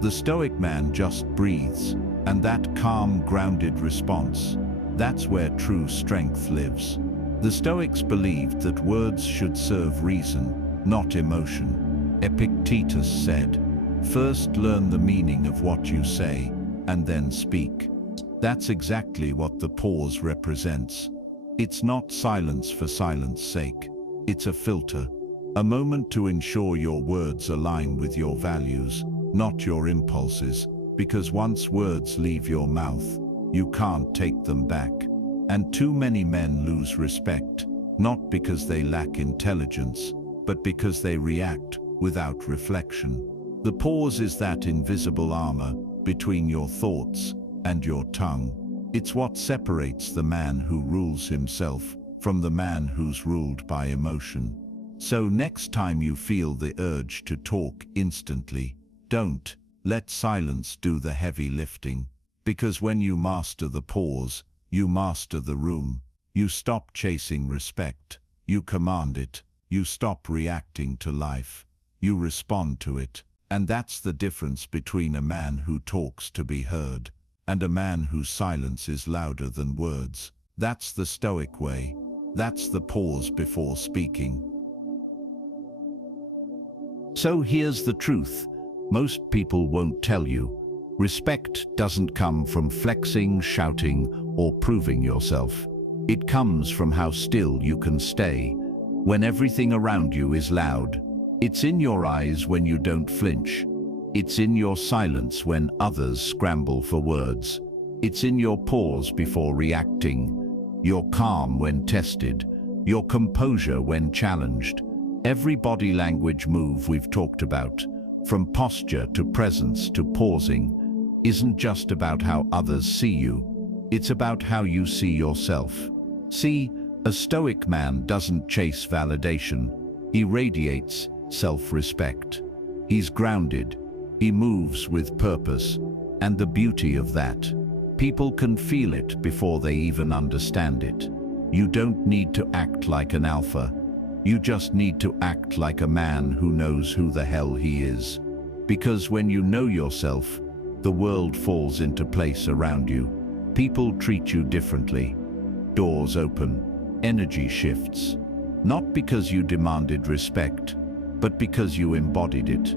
The Stoic man just breathes, and that calm, grounded response, that's where true strength lives. The Stoics believed that words should serve reason, not emotion. Epictetus said, "First learn the meaning of what you say, and then speak." That's exactly what the pause represents. It's not silence for silence sake. It's a filter, a moment to ensure your words align with your values, not your impulses, because once words leave your mouth, you can't take them back. And too many men lose respect, not because they lack intelligence, but because they react without reflection. The pause is that invisible armor between your thoughts and your tongue. It's what separates the man who rules himself from the man who's ruled by emotion. So next time you feel the urge to talk instantly, don't let silence do the heavy lifting. Because when you master the pause, you master the room. You stop chasing respect. You command it. You stop reacting to life. You respond to it. And that's the difference between a man who talks to be heard and a man whose silence is louder than words. That's the Stoic way. That's the pause before speaking. So here's the truth. Most people won't tell you. Respect doesn't come from flexing, shouting, or proving yourself. It comes from how still you can stay when everything around you is loud. It's in your eyes when you don't flinch. It's in your silence when others scramble for words. It's in your pause before reacting, your calm when tested, your composure when challenged. Every body language move we've talked about, from posture to presence to pausing, isn't just about how others see you. It's about how you see yourself. See, a Stoic man doesn't chase validation. He radiates self-respect. He's grounded. He moves with purpose. And the beauty of that, people can feel it before they even understand it. You don't need to act like an alpha. You just need to act like a man who knows who the hell he is. Because when you know yourself, the world falls into place around you. People treat you differently. Doors open. Energy shifts. Not because you demanded respect, but because you embodied it.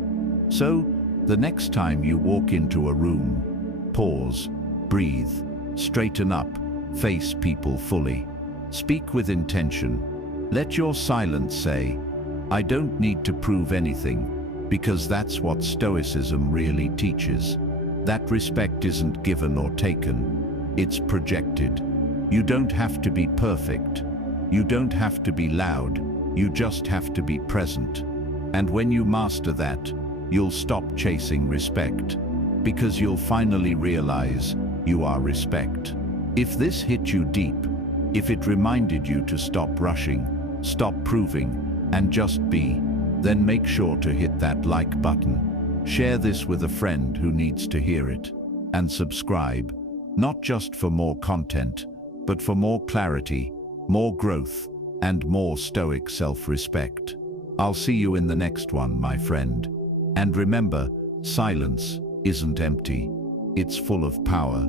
So, the next time you walk into a room, pause, breathe, straighten up, face people fully. Speak with intention. Let your silence say, "I don't need to prove anything," because that's what Stoicism really teaches. That respect isn't given or taken, it's projected. You don't have to be perfect. You don't have to be loud. You just have to be present. And when you master that, you'll stop chasing respect, because you'll finally realize you are respect. If this hit you deep, if it reminded you to stop rushing, stop proving, and just be, then make sure to hit that like button. Share this with a friend who needs to hear it. And subscribe, not just for more content, but for more clarity, more growth, and more Stoic self-respect. I'll see you in the next one, my friend. And remember, silence isn't empty. It's full of power.